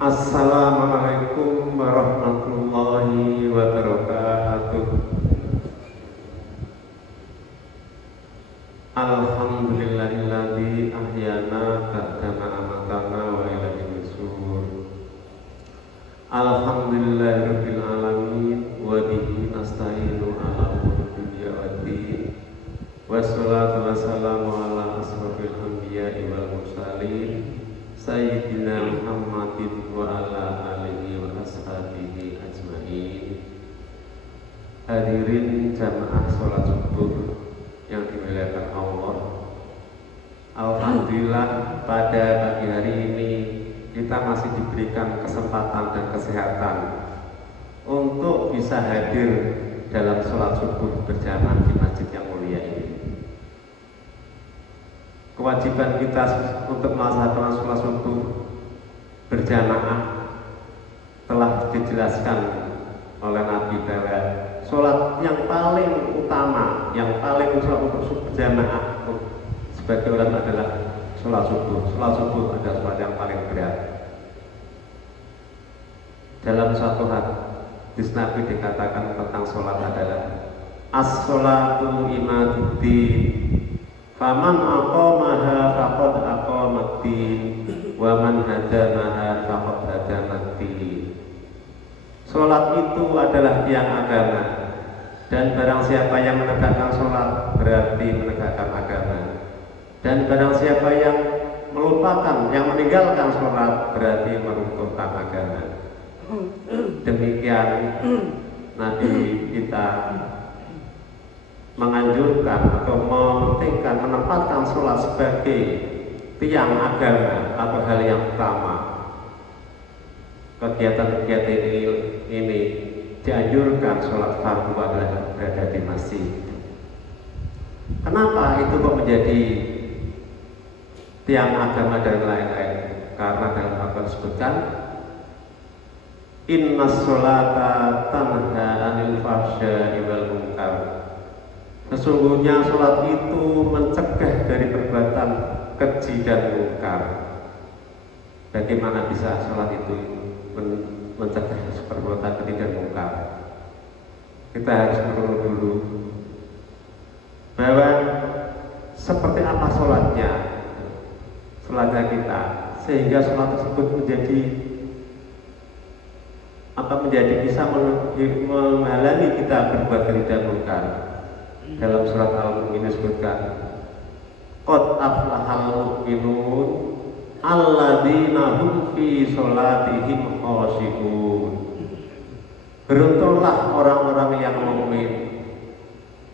Assalamualaikum warahmatullahi wabarakatuh. Alhamdulillahilladzi ahyana ba'dama amatana wa ilaihi nusyur. Alhamdulillahirabbil alamin wa bihi nasta'inu ala umuri dunya waddin. Wassalatu wassalamu ala asrofil anbiya'i wal mursalin Sayyidina Muhammadin wa ala alihi wa ashabihi ajma'in. Hadirin jamaah sholat subuh yang dimuliakan Allah, alhamdulillah pada pagi hari ini kita masih diberikan kesempatan dan kesehatan untuk bisa hadir dalam sholat subuh berjamaah di masjid yang mulia ini. Kewajiban kita untuk melaksanakan sholat subuh berjamaah telah dijelaskan oleh Nabi bahwa sholat yang paling utama, yang paling sholat untuk berjamaah sebagai ulama adalah sholat subuh. Sholat subuh adalah sholat yang paling berat. Dalam suatu hadis Nabi dikatakan tentang sholat adalah as-sholatu imaduddin. Faman aqamaha faqad aqamaddin wa man hadamaha faqad hadamaddin. Salat itu adalah tiang agama, dan barang siapa yang menegakkan salat berarti menegakkan agama, dan barang siapa yang melupakan, yang meninggalkan salat berarti meruntuhkan agama. Demikian Nabi kita menganjurkan atau mementingkan menempatkan sholat sebagai tiang agama atau hal yang utama. Kegiatan-kegiatan ini dianjurkan sholat fardu adalah berada di masjid. Kenapa itu kok menjadi tiang agama dan lain-lain? Karena dalam Al-Quran disebutkan innas sholata tanha anil fahsya'i wal munkar. Sesungguhnya sholat itu mencegah dari perbuatan keji dan mungkar. Bagaimana bisa sholat itu mencegah perbuatan keji dan mungkar? Kita harus menurut dulu bahwa seperti apa sholatnya kita, sehingga sholat tersebut menjadi bisa menghalangi kita berbuat keji dan mungkar. Dalam surat Al-Mu'minun disebutkan qad aflahal mu'minun alladzina hum fi sholatihim khashi'un. Beruntunglah orang-orang yang mukmin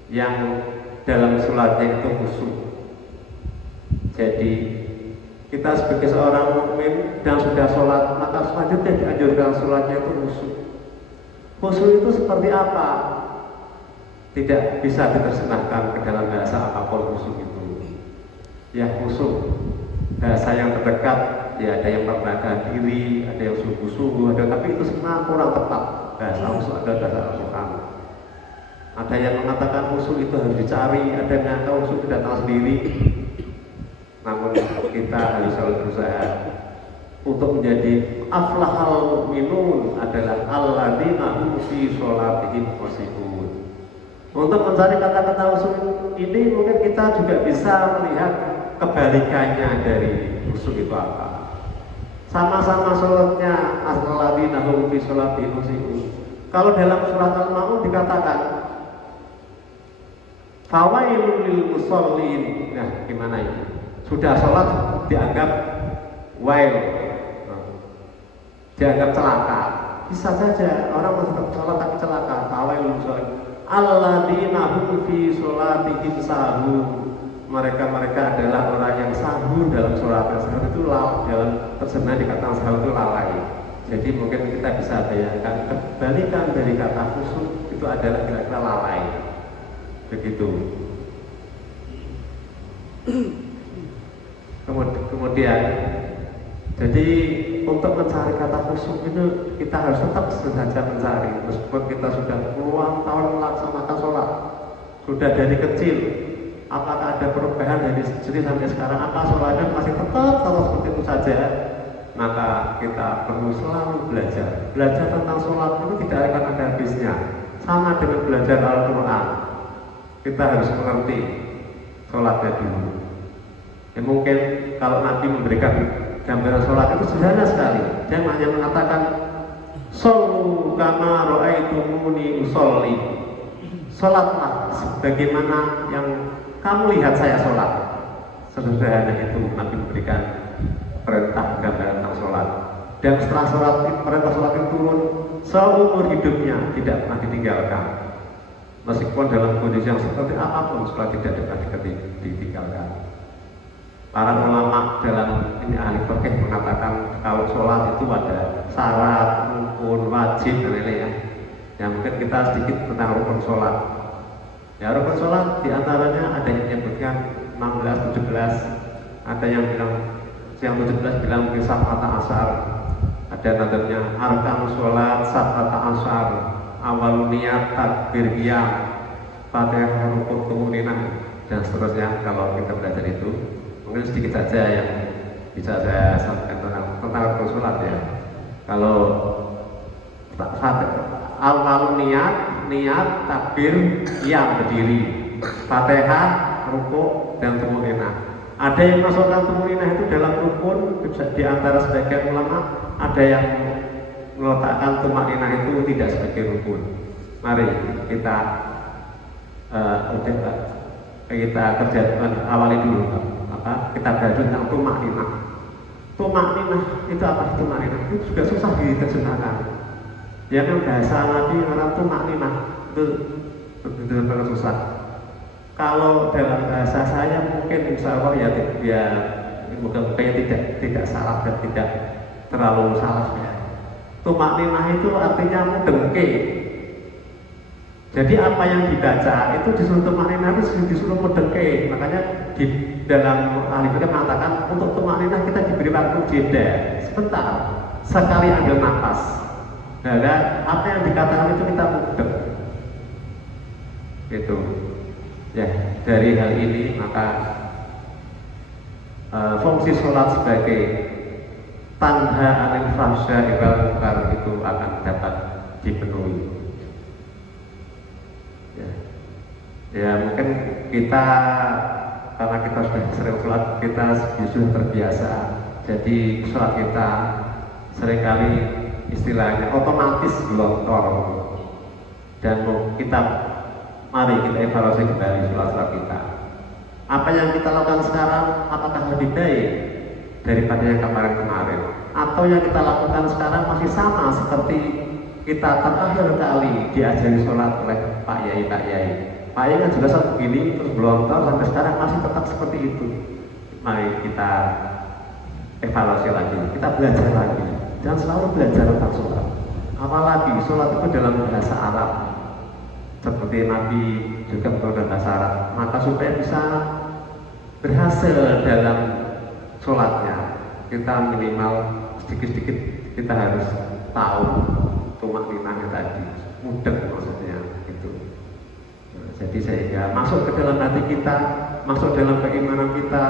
yang dalam sholatnya itu khusyuk. Jadi kita sebagai seorang mukmin dan sudah sholat, maka selanjutnya dianjurkan sholatnya itu khusyuk. Khusyuk itu seperti apa? Tidak bisa diterjemahkan ke dalam bahasa apapun khusyuk itu. Ya khusyuk, bahasa yang terdekat, ya ada yang merendahkan diri, ada yang sungguh-sungguh, tapi itu semua kurang tepat. Bahasa khusyuk ada bahasa Al-Quran. Ada yang mengatakan khusyuk itu harus dicari, ada yang mengatakan khusyuk itu datang sendiri. Namun kita harus selalu berusaha untuk menjadi aflahal mu'minun adalah alladzina hum fi sholatihim khashi'un. Untuk mencari kata-kata khusyuk ini mungkin kita juga bisa melihat kebalikannya dari khusyuk itu apa. Sama-sama sholatnya alladzina hum fi sholatihim khashi'un. Kalau dalam surat Al-Ma'un dikatakan fawailul lil musallin. Nah, gimana ini? Sudah sholat dianggap wail, dianggap celaka. Bisa saja orang masuk sholat tapi celaka. Fawailul musallin alladzina hum fi sholatihim sahun. Mereka adalah orang yang sahur dalam sholat. Sahur itu dalam terjemahan dikatakan sahur itu lalai. Jadi mungkin kita bisa bayangkan kebalikan dari kata khusyuk itu adalah kira-kira lalai. Begitu. Kemudian jadi untuk mencari kata khusyuk itu kita harus tetap sengaja mencari, meskipun kita sudah puluhan tahun melaksanakan sholat, sudah dari kecil. Apakah ada perubahan dari sejak sampai sekarang? Apa sholatnya masih tetap seperti itu saja? maka kita perlu selalu belajar. Belajar tentang sholat itu tidak akan ada habisnya. Sama dengan belajar Al-Quran, kita harus mengerti sholatnya dulu. Ya, mungkin kalau Nabi memberikan gambaran sholat itu sederhana sekali. Dia hanya mengatakan, "Shollu kama ra'aitumuni usolli." Sholatlah sebagaimana yang kamu lihat saya sholat. Sederhana itu Nabi memberikan perintah gambaran tentang sholat. Dan setelah perintah sholat itu turun, seumur hidupnya tidak pernah ditinggalkan. Meskipun dalam kondisi yang seperti apapun, sholat tidak pernah ditinggalkan. Para ulama dalam ini ahli fikih mengatakan kalau sholat itu ada syarat, rukun, wajib dan lain-lain. Ya mungkin kita sedikit tentang rukun sholat. Ya rukun sholat diantaranya ada yang menyebutkan 16, 17, ada yang bilang yang 17 bilang sab'ata asar, ada nadanya arkan sholat sab'ata asar, awal niat takbir qiyam, fatihah rukun kemudian dan seterusnya. Kalau kita belajar itu mungkin sedikit saja yang bisa saya sampaikan tentang rukun sholat ya. Kalau awal niat takbir qiyam berdiri, fatihah rukuk dan kemudian. Ada yang masukkan tuminah itu dalam rukun, di antara sebagian ulama ada yang meletakkan tumakninah itu tidak sebagai rukun. Mari kita kerjakan awali dulu kita belajar tentang tumakninah. Tumakninah itu apa? Tumakninah itu juga susah diterjemahkan. Ya kan bahasa Nabi orang tumakninah itu benar-benar susah. Kalau dalam bahasa saya mungkin insya Allah ya moga-moga tidak salah dan tidak terlalu salah ya. Tumakninah itu artinya mudengke. Jadi apa yang dibaca itu disuruh tumakninah itu disuruh mudengke. Makanya di dalam ahli fikih mengatakan untuk tumakninah kita diberi waktu jeda sebentar, sekali ambil nafas. Nah, apa yang dikatakan itu kita mudeng. Gitu. Ya, dari hal ini maka fungsi sholat sebagai tanha anil fahsya'i wal munkar itu akan dapat dipenuhi. Ya mungkin kita karena kita sudah sering sholat, kita sudah terbiasa. Jadi sholat kita seringkali istilahnya otomatis gelontor dan mari kita evaluasi kembali sholat kita. Apa yang kita lakukan sekarang, apakah lebih baik daripada yang kemarin-kemarin? Atau yang kita lakukan sekarang masih sama seperti kita terakhir kali diajari sholat oleh Pak Yai. Pak Yai kan juga saat begini, terus belontor sampai sekarang masih tetap seperti itu. Mari kita evaluasi lagi, kita belajar lagi. Jangan selalu belajar tentang sholat. Apalagi sholat itu dalam bahasa Arab. Seperti Nabi juga menggunakan bahasa Arab, maka supaya bisa berhasil dalam sholatnya kita minimal sedikit-sedikit kita harus tahu tumakninahnya tadi, mudeng maksudnya itu. Jadi sehingga masuk ke dalam hati kita, masuk dalam keimanan kita,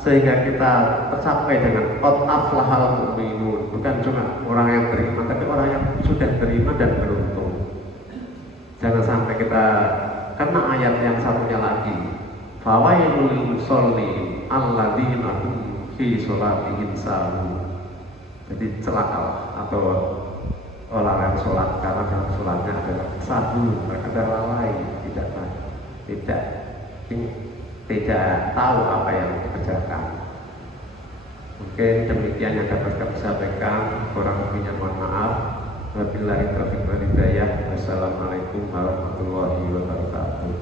sehingga kita tercapai dengan qad aflahal mu'minun, bukan cuma orang yang beriman tapi orang yang sudah beriman dan beruntung. Jangan sampai kita kena ayat yang satunya lagi. Fawailul lil musallin alladzina hum fi sholatihim sahun. Jadi celaka atau orang yang sholat karena dalam sholatnya adalah sahun, mereka lalai, tidak tahu apa yang dikerjakan. Mungkin demikian yang dapat kami sampaikan. Kurang lebihnya mohon maaf. Wabillahi taufiq wal hidayah. Wassalamualaikum warahmatullahi wabarakatuh.